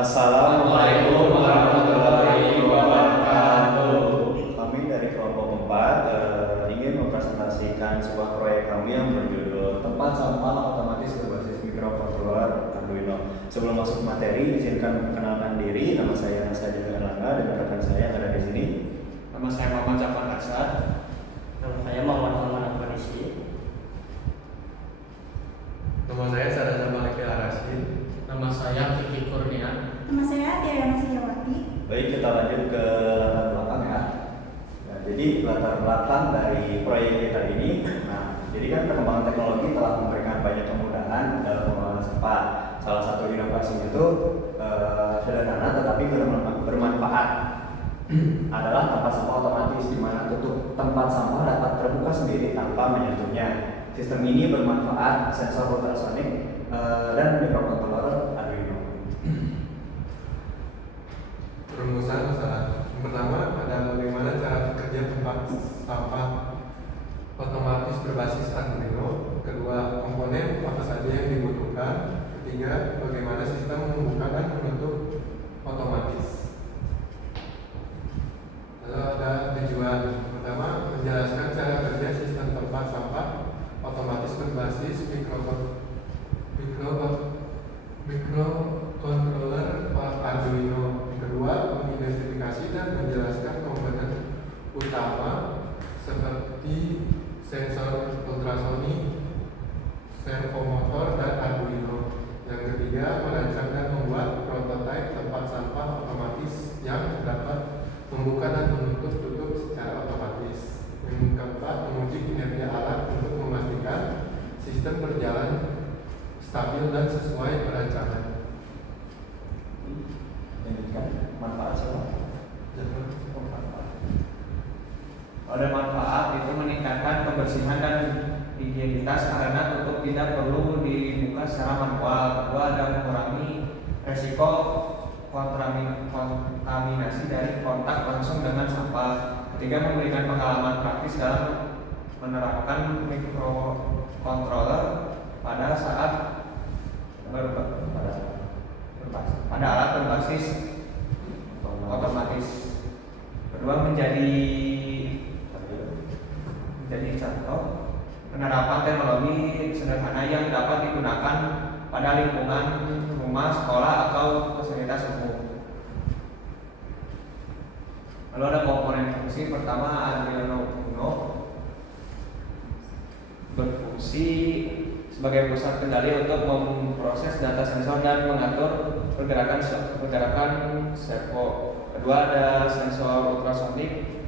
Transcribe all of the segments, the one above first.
Assalamualaikum warahmatullahi wabarakatuh. Kami dari kelompok 4 ingin mempresentasikan sebuah proyek kami yang berjudul Tempat Sampah Otomatis Berbasis Microcontroller Arduino. Sebelum masuk materi, izinkan perkenalkan diri. Nama saya Nasa Erlangga dan rekan saya yang ada di sini. Nama saya Muhammad Jafar Hasan. Nama saya Muhammad Salman Akbarisi. Nama saya Sadana Maliki Arasid. Nama saya Kiki Kurnia. Nama saya Tiara Sejawati. Baik, kita lanjut ke latar belakang ya. Nah, jadi latar belakang dari proyek kita ini, jadi kan perkembangan teknologi telah memberikan banyak kemudahan dalam pengelolaan sampah. Salah satu inovasi itu sederhana tetapi bermanfaat adalah tempat sampah otomatis, di mana tutup tempat sampah dapat terbuka sendiri tanpa menyentuhnya. Sistem ini bermanfaat sensor ultrasonik dan microcontroller Arduino. Perumusan masalah. Yang pertama ada bagaimana cara kerja tempat sampah otomatis berbasis Arduino. Kedua, komponen apa saja yang dibutuhkan. Ketiga, bagaimana sistem membuka dan menutup otomatis. Lalu ada tujuan. Pertama, menjelaskan cara kerja sistem tempat sampah otomatis berbasis microcontroller Arduino. Yang kedua, mengidentifikasi dan menjelaskan komponen utama seperti sensor ultrasonik, servomotor, dan Arduino. Yang ketiga, merancang dan membuat prototipe tempat sampah otomatis yang dapat membuka dan menutup tutup secara otomatis. Yang keempat, menguji kinerja alat untuk memastikan sistem berjalan stabil dan sesuai perancangan. Lanjutkan manfaat semua. Ada manfaat itu meningkatkan kebersihan dan higienitas karena tutup tidak perlu dibuka secara manual. Kedua, ada mengurangi resiko kontaminasi dari kontak langsung dengan sampah. Ketiga, memberikan pengalaman praktis dalam menerapkan microcontroller pada alat berbasis otomatis. Kedua, menjadi contoh penerapan teknologi sederhana yang dapat digunakan pada lingkungan rumah, sekolah, atau fasilitas umum. Lalu ada komponen fungsi. Pertama, Arduino Uno berfungsi sebagai pusat kendali untuk memproses data sensor dan mengatur pergerakan servo. Kedua, ada sensor ultrasonik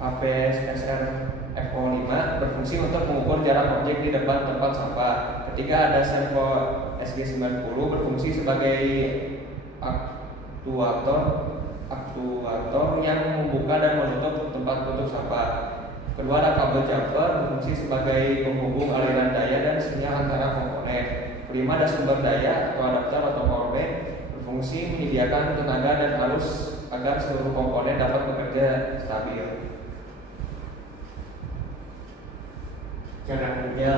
APSR F5 berfungsi untuk mengukur jarak objek di depan tempat sampah. Ketiga, ada servo SG90 berfungsi sebagai aktuator yang membuka dan menutup tempat tutup sampah. Kedua, ada kabel jumper berfungsi sebagai penghubung aliran daya dan sinyal antara komponen. Kelima, ada sumber daya atau adapter atau powerbank berfungsi menyediakan tenaga dan arus agar seluruh komponen dapat bekerja stabil. Cara kerja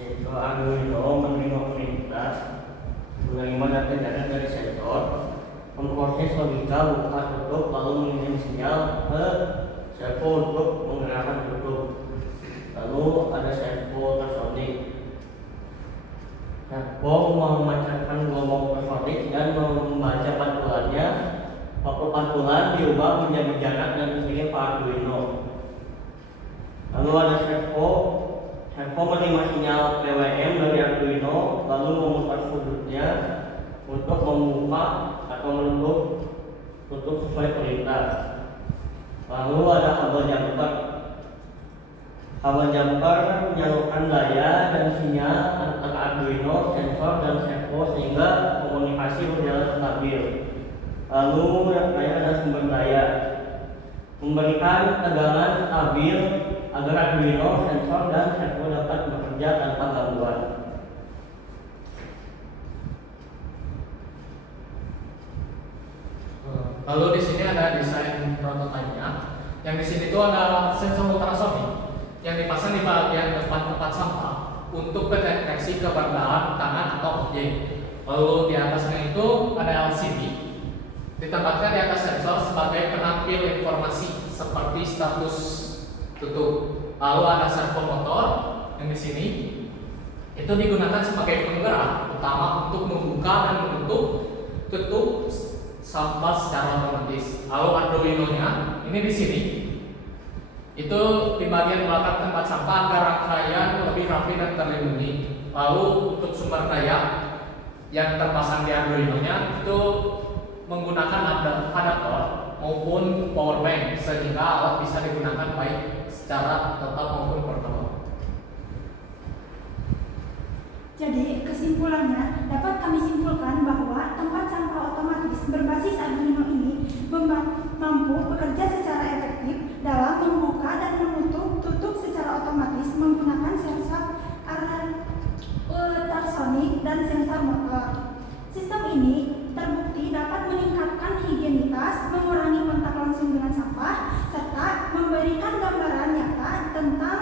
yaitu Arduino menerima perintah, menerima data dari sensor, memproses logika buka tutup, lalu mengirim sinyal ke servo untuk menggerakkan tutup. Lalu ada servo ultrasonik. Servo memancarkan gelombang ultrasonik dan membaca pantulannya. Waktu pantulan diubah menjadi jarak dan dikirim ke Arduino. Lalu ada servo menerima sinyal PWM dari Arduino, lalu memutar sudutnya untuk membuka atau menutup tutup sesuai perintah. Lalu ada kabel jumper. Kabel jumper menyalurkan daya dan sinyal antara Arduino, sensor, dan servo sehingga komunikasi berjalan stabil. Lalu ada sumber daya, memberikan tegangan stabil agar Arduino, sensor, dan servo dapat bekerja tanpa gangguan. Lalu di sini ada desain prototipenya. Yang di sini tuh ada sensor ultrasonik yang dipasang di bagian depan tempat sampah untuk mendeteksi keberadaan tangan atau objek. Lalu di atasnya itu ada LCD ditempatkan di atas sensor sebagai penampil informasi seperti status tutup. Lalu ada servo motor yang di sini itu digunakan sebagai penggerak utama untuk membuka dan menutup tutup sampah secara otomatis. Lalu Arduino-nya ini di sini itu di bagian belakang tempat sampah agar rangkaian lebih rapi dan terlindungi. Lalu untuk sumber daya yang terpasang di Arduino-nya itu menggunakan adaptor maupun power bank sehingga alat bisa digunakan baik secara tetap maupun portable. Jadi, kesimpulannya dapat kami simpulkan bahwa tempat sampah otomatis berbasis Arduino ini mampu bekerja secara efektif dalam membuka dan tutup secara otomatis menggunakan sensor ultrasonic dan sensor motor. Sistem ini terbukti dapat meningkatkan higienitas, mengurangi kontak langsung dengan sampah, serta memberikan gambaran nyata tentang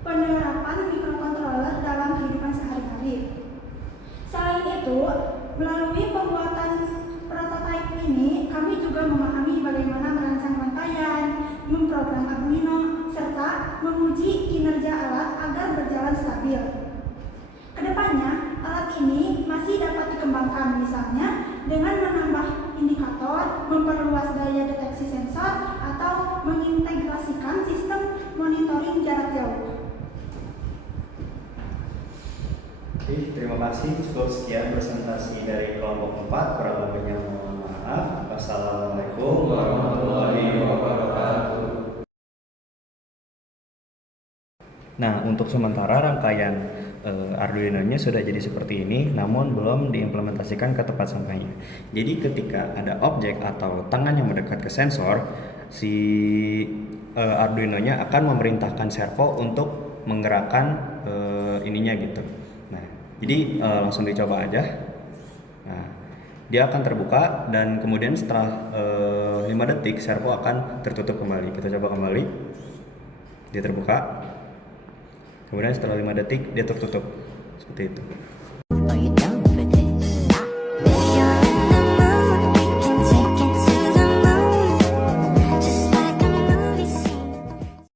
penerapan mikrokontroler dalam kehidupan sehari-hari. Selain itu, melalui pembuatan prototipe ini, kami juga memahami bagaimana merancang rangkaian, memprogram Arduino, serta menguji kinerja alat agar berjalan stabil. Kedepannya, alat ini masih dapat dikembangkan, misalnya dengan menambah indikator, memperluas daya deteksi sensor, atau mengintegrasikan sistem monitoring jarak jauh. Oke, terima kasih. Cukup sekian presentasi dari kelompok 4. Kurang lebihnya mohon maaf. Wassalamualaikum warahmatullahi wabarakatuh. Nah, untuk sementara rangkaian Arduino-nya sudah jadi seperti ini, namun belum diimplementasikan ke tempat sampahnya. Jadi ketika ada objek atau tangan yang mendekat ke sensor, si Arduino-nya akan memerintahkan servo untuk menggerakkan ininya gitu. Nah, jadi langsung dicoba aja. Nah, dia akan terbuka dan kemudian setelah 5 detik servo akan tertutup kembali. Kita coba kembali. Dia terbuka. Kemudian setelah 5 detik dia tertutup. Seperti itu.